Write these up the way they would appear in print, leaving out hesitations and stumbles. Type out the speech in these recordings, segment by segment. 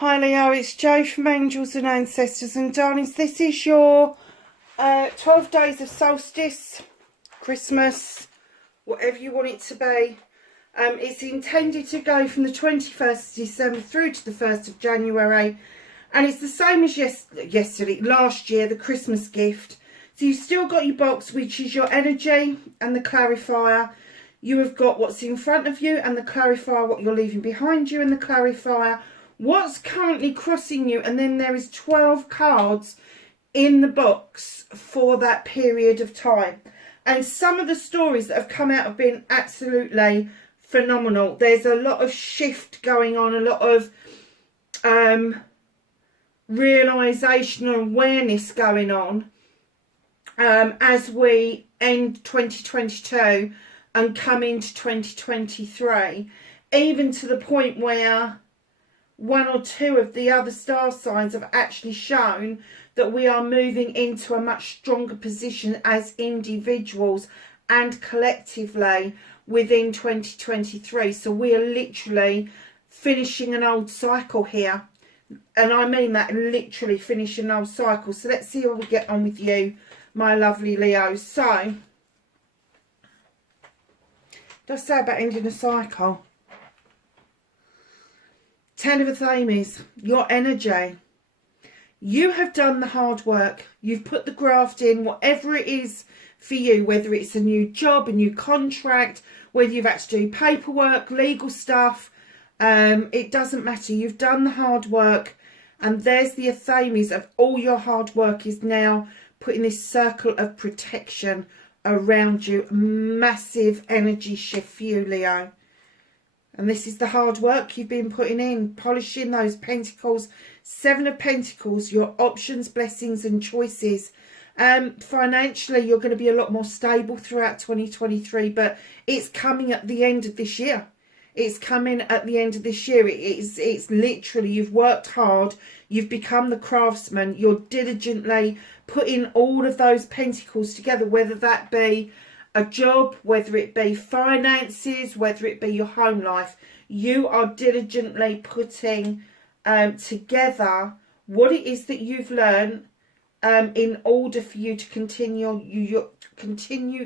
Hi Leo, it's Jo from Angels and Ancestors, and darlings, this is your 12 days of solstice, Christmas, whatever you want it to be. It's intended to go from the 21st of December through to the 1st of January, and it's the same as last year, the Christmas gift. So you've still got your box, which is your energy and the clarifier. You have got what's in front of you and the clarifier, what you're leaving behind you and the clarifier, what's currently crossing you, and then there is 12 cards in the box for that period of time. And some of the stories that have come out have been absolutely phenomenal. There's a lot of shift going on, a lot of realisation and awareness going on as we end 2022 and come into 2023, even to the point where one or two of the other star signs have actually shown that we are moving into a much stronger position as individuals and collectively within 2023. So we are literally finishing an old cycle here, and I mean that, literally finishing an old cycle. So let's see how we get on with you, my lovely Leo. So did I say about ending a cycle? 10 of Athames, your energy. You have done the hard work. You've put the graft in, whatever it is for you, whether it's a new job, a new contract, whether you've had to do paperwork, legal stuff. It doesn't matter. You've done the hard work, and there's the Athames of all your hard work is now putting this circle of protection around you. Massive energy shift for you, Leo. And this is the hard work you've been putting in, polishing those pentacles. 7 of Pentacles, your options, blessings and choices. Financially, you're going to be a lot more stable throughout 2023, but it's coming at the end of this year. It's coming at the end of this year. It's literally, you've worked hard. You've become the craftsman. You're diligently putting all of those pentacles together, whether that be a job, whether it be finances, whether it be your home life. You are diligently putting together what it is that you've learned in order for you to continue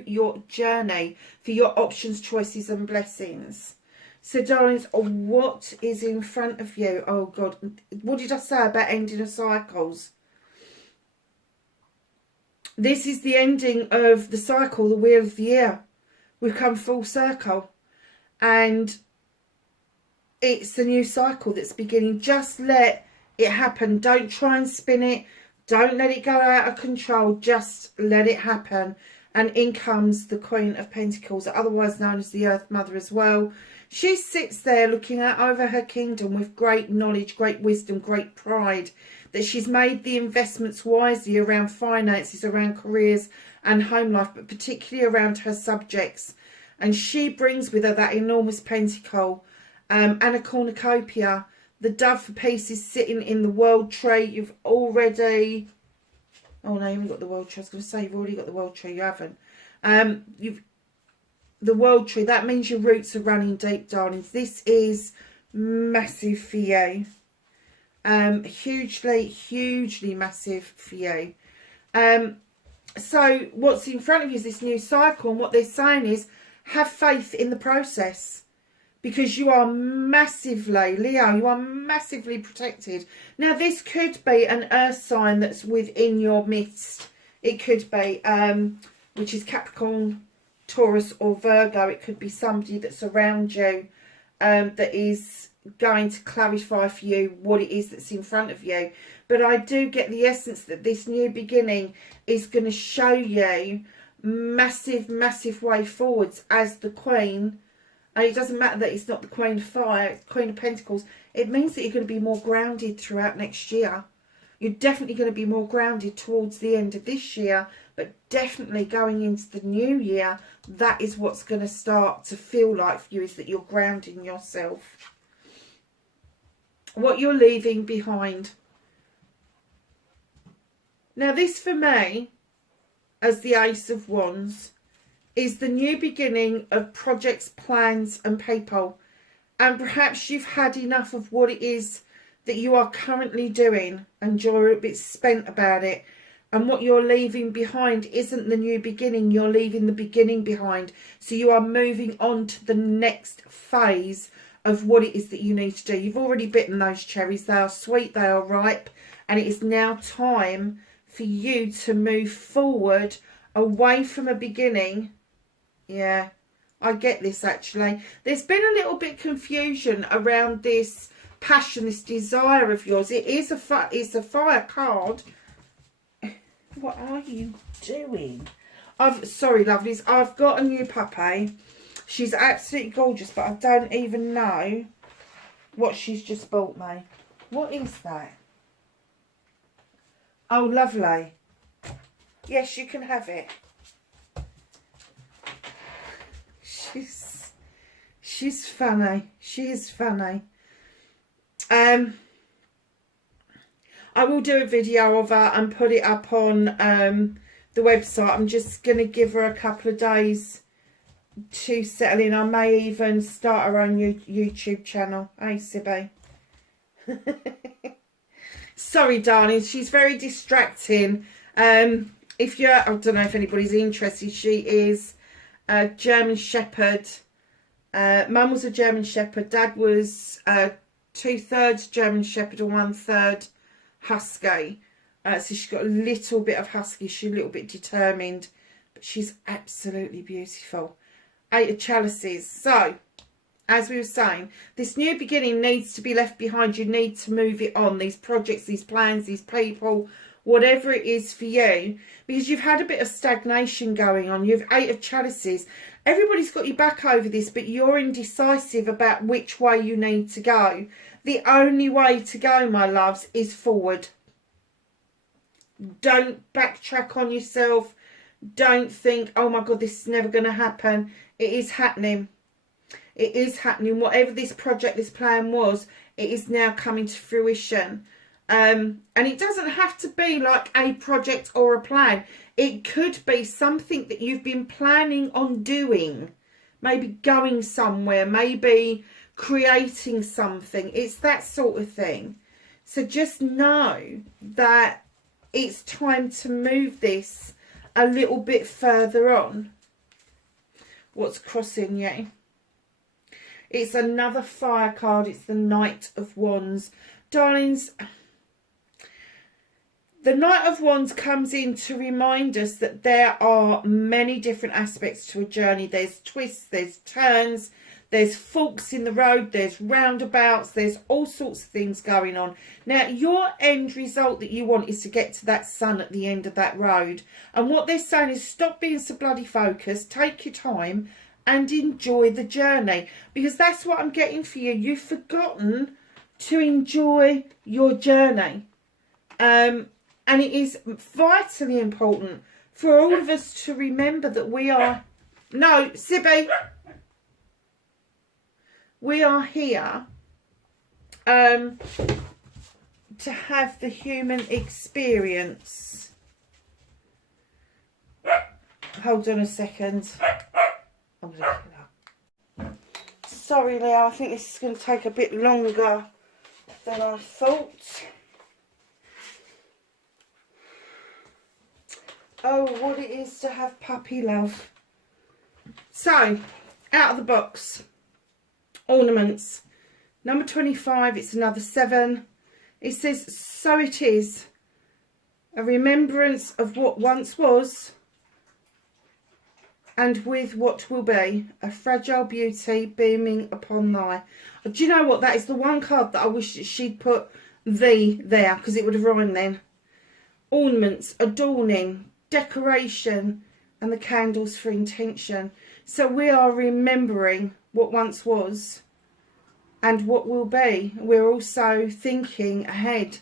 your journey for your options, choices and blessings. So darlings, what is in front of you? Oh God, what did I say about ending of cycles? This is the ending of the cycle, the wheel of the year. We've come full circle. And it's a new cycle that's beginning. Just let it happen. Don't try and spin it. Don't let it go out of control. Just let it happen. And in comes the Queen of Pentacles, otherwise known as the Earth Mother as well. She sits there looking out over her kingdom with great knowledge, great wisdom, great pride, that she's made the investments wisely around finances, around careers and home life, but particularly around her subjects. And she brings with her that enormous pentacle and a cornucopia. The dove for peace is sitting in the world tree. You've already... Oh no, you haven't got the world tree. I was going to say you've already got the world tree. You haven't. The world tree, that means your roots are running deep, darlings. This is massive for you. Hugely massive for you. So what's in front of you is this new cycle, and what they're saying is have faith in the process, because you are massively, Leo, you are massively protected. Now this could be an earth sign that's within your midst. It could be which is Capricorn, Taurus or Virgo. It could be somebody that's around you that is going to clarify for you what it is that's in front of you. But I do get the essence that this new beginning is going to show you massive way forwards as the Queen. And it doesn't matter that it's not the Queen of Fire, it's the Queen of Pentacles. It means that you're going to be more grounded throughout next year. You're definitely going to be more grounded towards the end of this year, but definitely going into the new year, that is what's going to start to feel like for you, is that you're grounding yourself. What you're leaving behind. Now this for me, as the Ace of Wands, is the new beginning of projects, plans and people. And perhaps you've had enough of what it is that you are currently doing and you're a bit spent about it. And what you're leaving behind isn't the new beginning. You're leaving the beginning behind. So you are moving on to the next phase of what it is that you need to do. You've already bitten those cherries. They are sweet. They are ripe. And it is now time for you to move forward away from a beginning. Yeah, I get this actually. There's been a little bit confusion around this passion, this desire of yours. It is it's a fire card. What are you doing? Sorry, lovelies. I've got a new puppy. She's absolutely gorgeous, but I don't even know what she's just bought me. What is that? Oh, lovely. Yes, you can have it. She's funny. She is funny. I will do a video of her and put it up on the website. I'm just going to give her a couple of days to settle in. I may even start her own YouTube channel. Hey, Sibby. Sorry, darling. She's very distracting. If you're, I don't know if anybody's interested, she is a German Shepherd. Mum was a German Shepherd. Dad was 2/3 German Shepherd and 1/3 Husky. So she's got a little bit of Husky. She's a little bit determined, but she's absolutely beautiful. 8 of Chalices. So, as we were saying, this new beginning needs to be left behind. You need to move it on. These projects, these plans, these people, whatever it is for you, because you've had a bit of stagnation going on. You've 8 of Chalices. Everybody's got your back over this, but you're indecisive about which way you need to go. The only way to go, my loves, is forward. Don't backtrack on yourself. Don't think, oh my God, this is never going to happen. It is happening. It is happening. Whatever this project, this plan was, it is now coming to fruition. And it doesn't have to be like a project or a plan. It could be something that you've been planning on doing. Maybe going somewhere, maybe creating something. It's that sort of thing. So just know that it's time to move this a little bit further on. What's crossing you? It's another fire card. It's the Knight of Wands. Darlings, the Knight of Wands comes in to remind us that there are many different aspects to a journey. There's twists, there's turns, there's forks in the road, there's roundabouts, there's all sorts of things going on. Now, your end result that you want is to get to that sun at the end of that road. And what they're saying is stop being so bloody focused, take your time and enjoy the journey. Because that's what I'm getting for you. You've forgotten to enjoy your journey. And it is vitally important for all of us to remember that we are... No, Sibby! We are here to have the human experience. Hold on a second. I'm looking up. Sorry, Leo, I think this is going to take a bit longer than I thought. Oh, what it is to have puppy love. So, out of the box. Ornaments. Number 25, it's another 7. It says, so it is. A remembrance of what once was and with what will be. A fragile beauty beaming upon thy. Do you know what? That is the one card that I wish that she'd put thee there, because it would have rhymed then. Ornaments, adorning, decoration, and the candles for intention. So we are remembering what once was and what will be. We're also thinking ahead.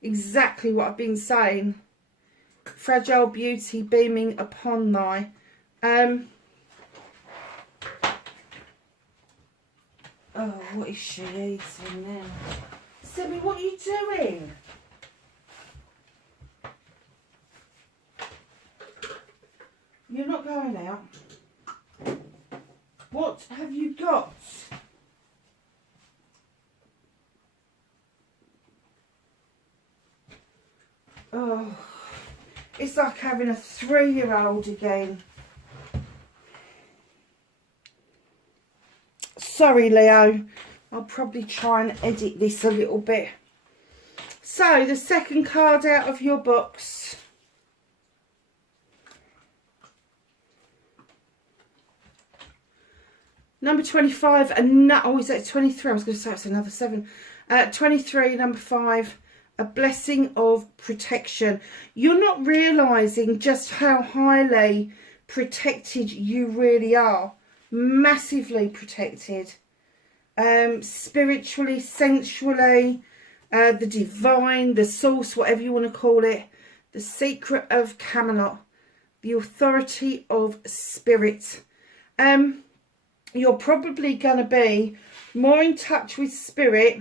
Exactly what I've been saying. Fragile beauty beaming upon thy. Oh, what is she eating now? Simi, what are you doing? You're not going out. What have you got? Oh, it's like having a 3-year-old again. Sorry, Leo. I'll probably try and edit this a little bit. So, the second card out of your books. Number 25, and oh, is that 23? I was going to say it's another 7. 23, number 5, a blessing of protection. You're not realising just how highly protected you really are. Massively protected. Spiritually, sensually, the divine, the source, whatever you want to call it. The secret of Camelot. The authority of spirit. You're probably going to be more in touch with spirit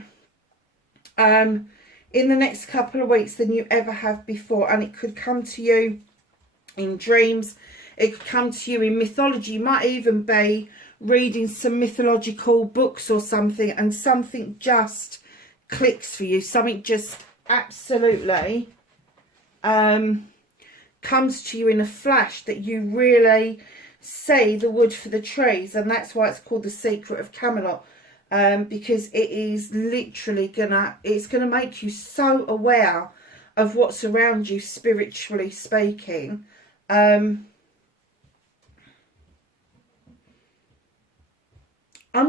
in the next couple of weeks than you ever have before. And it could come to you in dreams. It could come to you in mythology. You might even be reading some mythological books or something, and something just clicks for you. Something just absolutely comes to you in a flash that you really see the wood for the trees, and that's why it's called the secret of Camelot, because it is literally gonna make you so aware of what's around you, spiritually speaking. I'm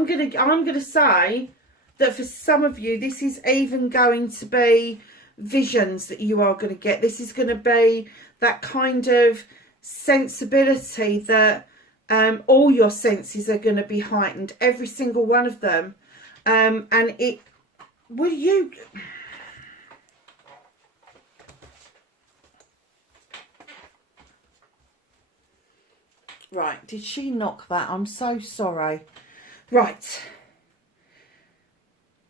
gonna say that for some of you, this is even going to be visions that you are going to get. This is going to be that kind of sensibility that all your senses are going to be heightened, every single one of them, and it will you right, did she knock that? I'm so sorry. Right,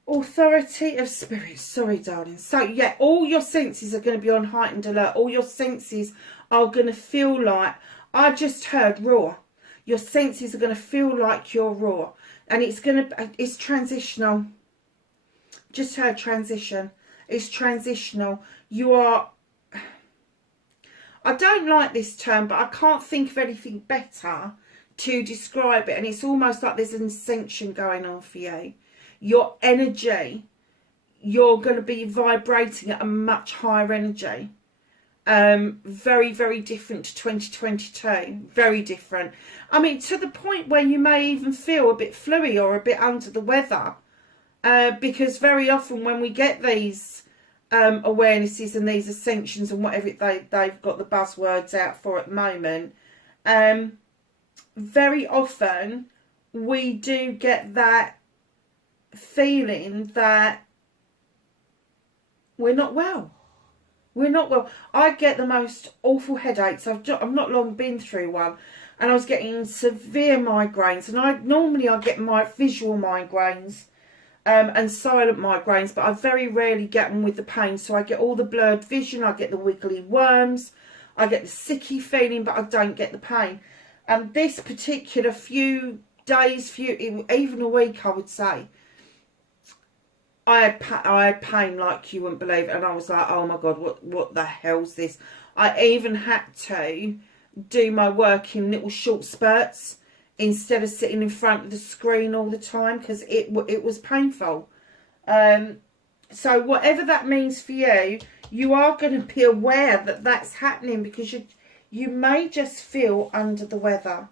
authority of spirit. Sorry, darling. So yeah, all your senses are going to be on heightened alert. All your senses are going to feel like, I just heard raw. Your senses are going to feel like you're raw, and it's transitional. Just heard transition. It's transitional. You are, I don't like this term, but I can't think of anything better to describe it, and it's almost like there's an ascension going on for you. Your energy, you're going to be vibrating at a much higher energy. Very, very different to 2022. Very different. I mean, to the point where you may even feel a bit fluey or a bit under the weather, because very often when we get these awarenesses and these ascensions and whatever they've got the buzzwords out for at the moment, very often we do get that feeling that we're not well. We're not well. I get the most awful headaches. I've not long been through one, and I was getting severe migraines. And I get my visual migraines and silent migraines, but I very rarely get them with the pain. So I get all the blurred vision. I get the wiggly worms. I get the sicky feeling, but I don't get the pain. And this particular few days, even a week, I would say, I had pain like you wouldn't believe it, and I was like, oh my God, what the hell's this? I even had to do my work in little short spurts instead of sitting in front of the screen all the time, because it was painful. So whatever that means for you, you are going to be aware that that's happening, because you may just feel under the weather.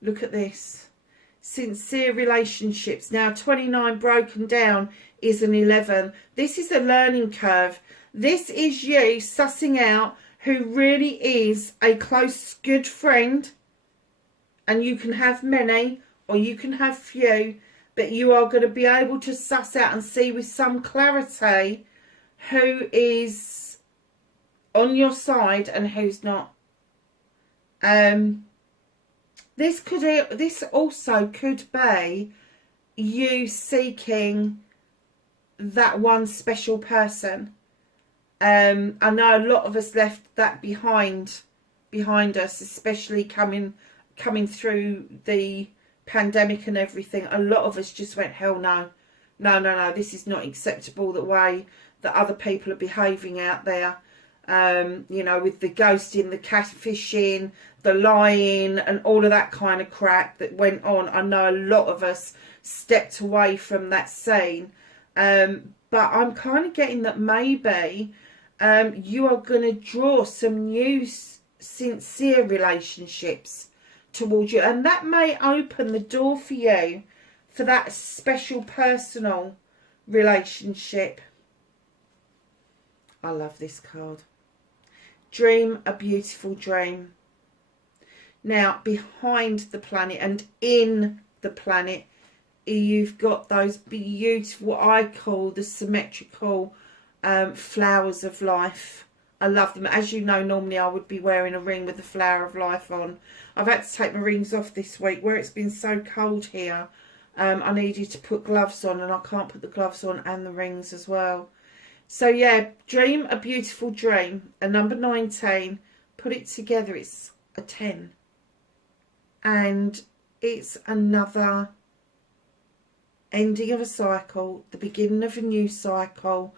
Look at this. Sincere relationships. Now 29 broken down is an 11. This is a learning curve. This is you sussing out who really is a close, good friend. And you can have many or you can have few, but you are going to be able to suss out and see with some clarity who is on your side and who's not. This also could be you seeking that one special person. I know a lot of us left that behind us, especially coming through the pandemic and everything. A lot of us just went, hell no, this is not acceptable, the way that other people are behaving out there. You know, with the ghosting, the catfishing, the lying, and all of that kind of crap that went on. I know a lot of us stepped away from that scene. But I'm kind of getting that maybe you are going to draw some new sincere relationships towards you, and that may open the door for you for that special personal relationship. I love this card. Dream a beautiful dream. Now, behind the planet and in the planet, you've got those beautiful, what I call the symmetrical flowers of life. I love them. As you know, normally I would be wearing a ring with the flower of life on. I've had to take my rings off this week. Where it's been so cold here, I needed to put gloves on, and I can't put the gloves on and the rings as well. So yeah, dream a beautiful dream. A number 19, put it together, it's a 10. And it's another ending of a cycle, the beginning of a new cycle,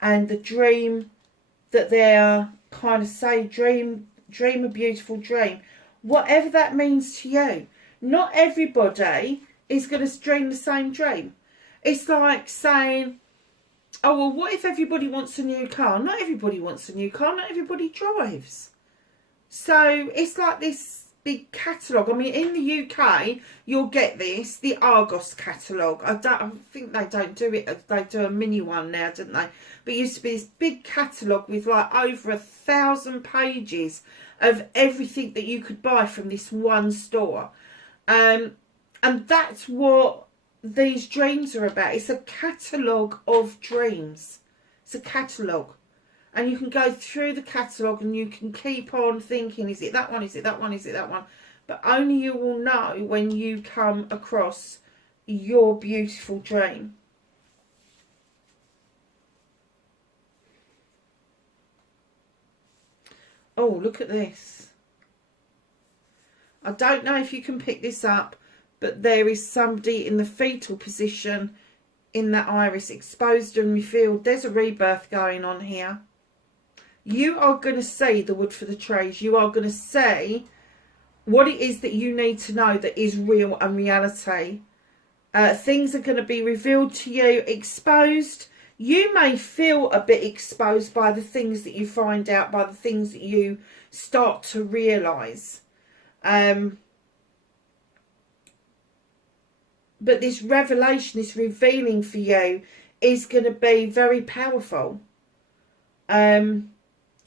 and the dream that they're kind of say, dream a beautiful dream. Whatever that means to you. Not everybody is going to dream the same dream. It's like saying, oh, well, what if everybody wants a new car? Not everybody wants a new car. Not everybody drives. So it's like this big catalogue. I mean, in the UK, you'll get this, the Argos catalogue. I think they don't do it. They do a mini one now, don't they? But it used to be this big catalogue with like over 1,000 pages of everything that you could buy from this one store. And that's what these dreams are about. It's a catalogue of dreams. It's a catalogue. And you can go through the catalogue and you can keep on thinking, is it that one, is it that one, is it that one? But only you will know when you come across your beautiful dream. Oh, look at this. I don't know if you can pick this up, but there is somebody in the fetal position in that iris, exposed and revealed. There's a rebirth going on here. You are going to see the wood for the trees. You are going to see what it is that you need to know that is real and reality. Things are going to be revealed to you, exposed. You may feel a bit exposed by the things that you find out, by the things that you start to realise. But this revelation, this revealing for you is going to be very powerful.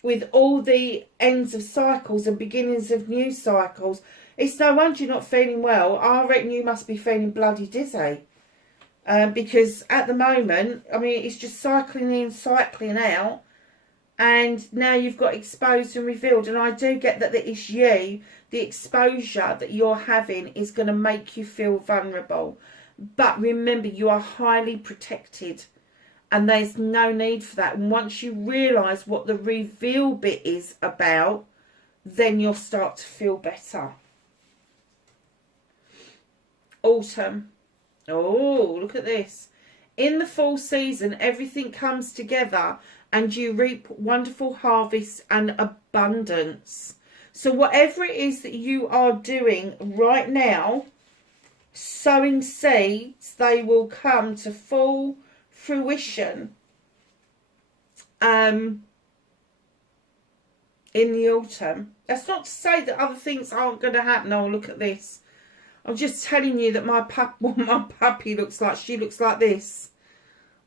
With all the ends of cycles and beginnings of new cycles, it's no wonder you're not feeling well. I reckon you must be feeling bloody dizzy. Because at the moment, I mean, it's just cycling in, cycling out. And now you've got exposed and revealed. And I do get that it's you, the exposure that you're having is going to make you feel vulnerable. But remember, you are highly protected. And there's no need for that. And once you realise what the reveal bit is about, then you'll start to feel better. Autumn. Oh, look at this. In the fall season, everything comes together and you reap wonderful harvests and abundance. So whatever it is that you are doing right now, sowing seeds, they will come to full fruition in the autumn. That's not to say that other things aren't going to happen. Oh, look at this. I'm just telling you that my puppy looks like. She looks like this.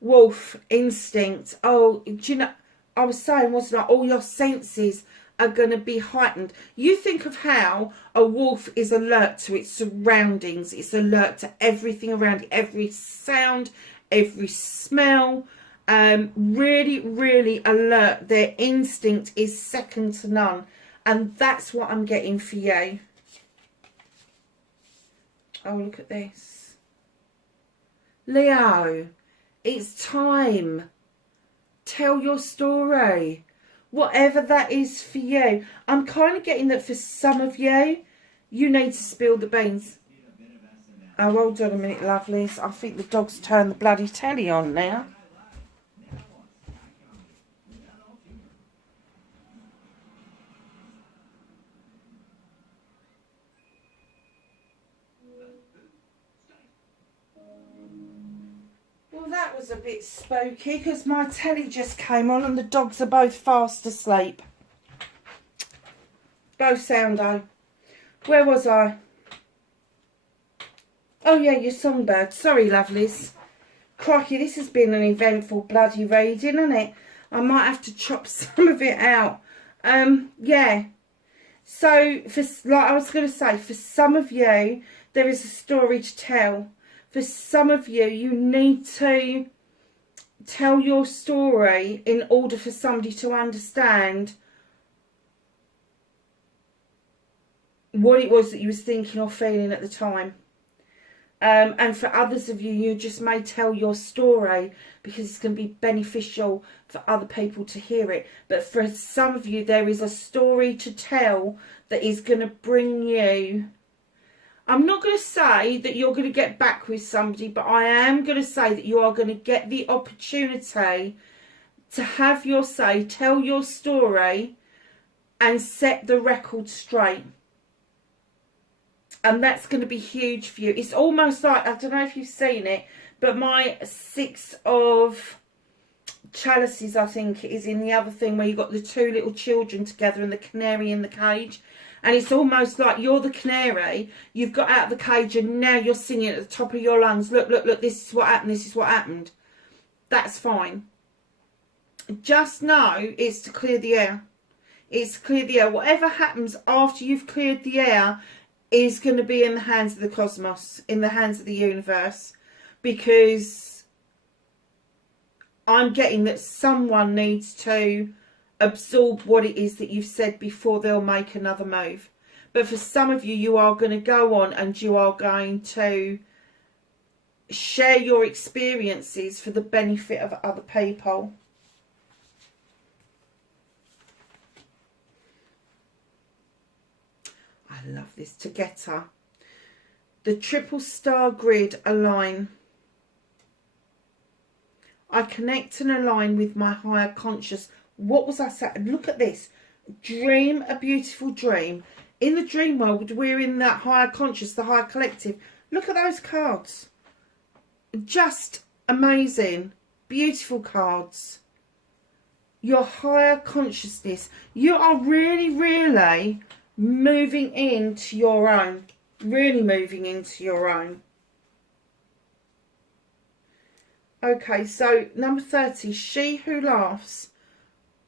Wolf instinct. Oh, do you know, I was saying, wasn't I, all your senses are going to be heightened. You think of how a wolf is alert to its surroundings. It's alert to everything around it, every sound, every smell. Really, really alert. Their instinct is second to none. And that's what I'm getting for you. Oh, look at this. Leo, it's time. Tell your story. Whatever that is for you. I'm kind of getting that for some of you, you need to spill the beans. Oh, hold on a minute, lovelies. I think the dog's turned the bloody telly on now. Well, that was a bit spooky because my telly just came on and the dogs are both fast asleep. Both soundo. Where was I? Oh yeah, your songbird. Sorry, lovelies. Crikey, this has been an eventful bloody reading, isn't it? I might have to chop some of it out. Yeah. So, like I was going to say, for some of you, there is a story to tell. For some of you, you need to tell your story in order for somebody to understand what it was that you was thinking or feeling at the time. And for others of you, you just may tell your story because it's going to be beneficial for other people to hear it. But for some of you, there is a story to tell that is going to bring you... I'm not going to say that you're going to get back with somebody, but I am going to say that you are going to get the opportunity to have your say, tell your story, and set the record straight. And that's going to be huge for you. It's almost like, I don't know if you've seen it, but my 6 of chalices, I think, is in the other thing where you've got the 2 little children together and the canary in the cage. And it's almost like you're the canary, you've got out of the cage and now you're singing at the top of your lungs, look, look, look, this is what happened, this is what happened. That's fine. Just know it's to clear the air. It's to clear the air. Whatever happens after you've cleared the air is going to be in the hands of the cosmos, in the hands of the universe, because I'm getting that someone needs to absorb what it is that you've said before they'll make another move. But for some of you, you are going to go on and you are going to share your experiences for the benefit of other people. I love this. Together. The triple star grid align. I connect and align with my higher conscious. What was I saying? Look at this. Dream a beautiful dream. In the dream world, we're in that higher conscious, the higher collective. Look at those cards. Just amazing. Beautiful cards. Your higher consciousness. You are really, really moving into your own. Really moving into your own. Okay, so number 30. She who laughs.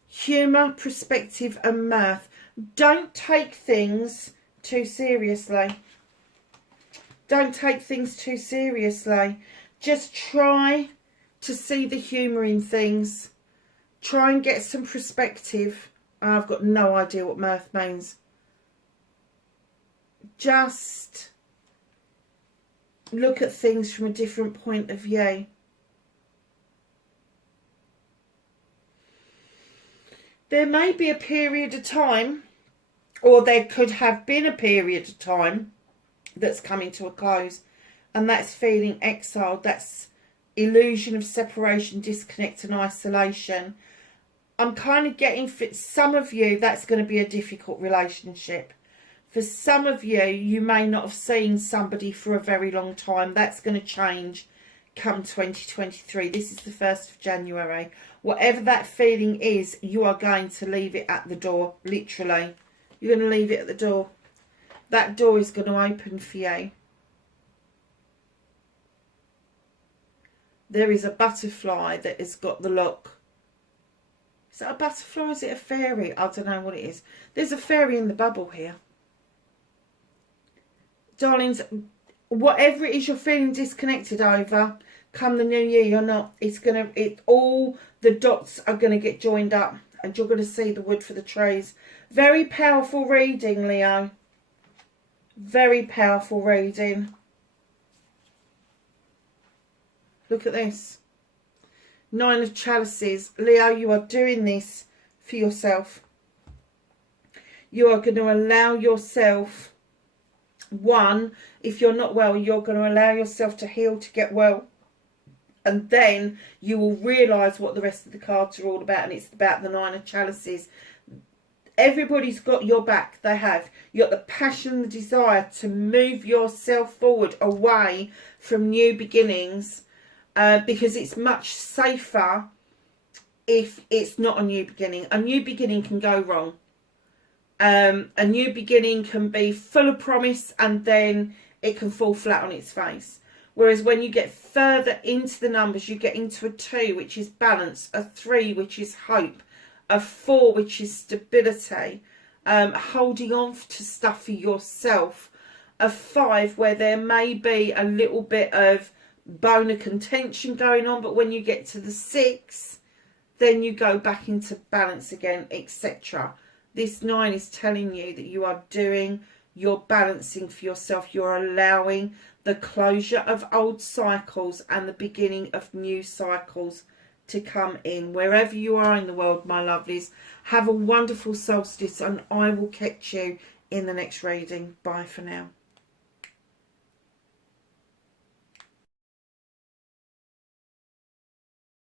Humour, perspective and mirth. Don't take things too seriously. Don't take things too seriously. Just try to see the humour in things. Try and get some perspective. I've got no idea what mirth means. Just look at things from a different point of view. There may be a period of time, or there could have been a period of time that's coming to a close, and that's feeling exiled. That's illusion of separation, disconnect and isolation. I'm kind of getting, for some of you, that's going to be a difficult relationship. For some of you, you may not have seen somebody for a very long time. That's going to change come 2023. This is the 1st of January. Whatever that feeling is, you are going to leave it at the door, literally. You're going to leave it at the door. That door is going to open for you. There is a butterfly that has got the lock. Is that a butterfly? Is it a fairy? I don't know what it is. There's a fairy in the bubble here. Darlings, whatever it is you're feeling disconnected over, come the new year, you're not. All the dots are going to get joined up and you're going to see the wood for the trees. Very powerful reading, Leo. Very powerful reading. Look at this. 9 of chalices. Leo, you are doing this for yourself. You are going to allow yourself, one, if you're not well, you're going to allow yourself to heal, to get well. And then you will realise what the rest of the cards are all about. And it's about the 9 of chalices. Everybody's got your back. They have. You got the passion, the desire to move yourself forward away from new beginnings, because it's much safer if it's not a new beginning. A new beginning can go wrong. A new beginning can be full of promise and then it can fall flat on its face. Whereas when you get further into the numbers, you get into a 2, which is balance, a 3, which is hope, a 4, which is stability, holding on to stuff for yourself, a 5, where there may be a little bit of bone of contention going on, but when you get to the 6, then you go back into balance again, etc. This 9 is telling you that you are doing, you're balancing for yourself, you're allowing the closure of old cycles and the beginning of new cycles to come in. Wherever you are in the world, my lovelies, have a wonderful solstice, and I will catch you in the next reading. Bye for now.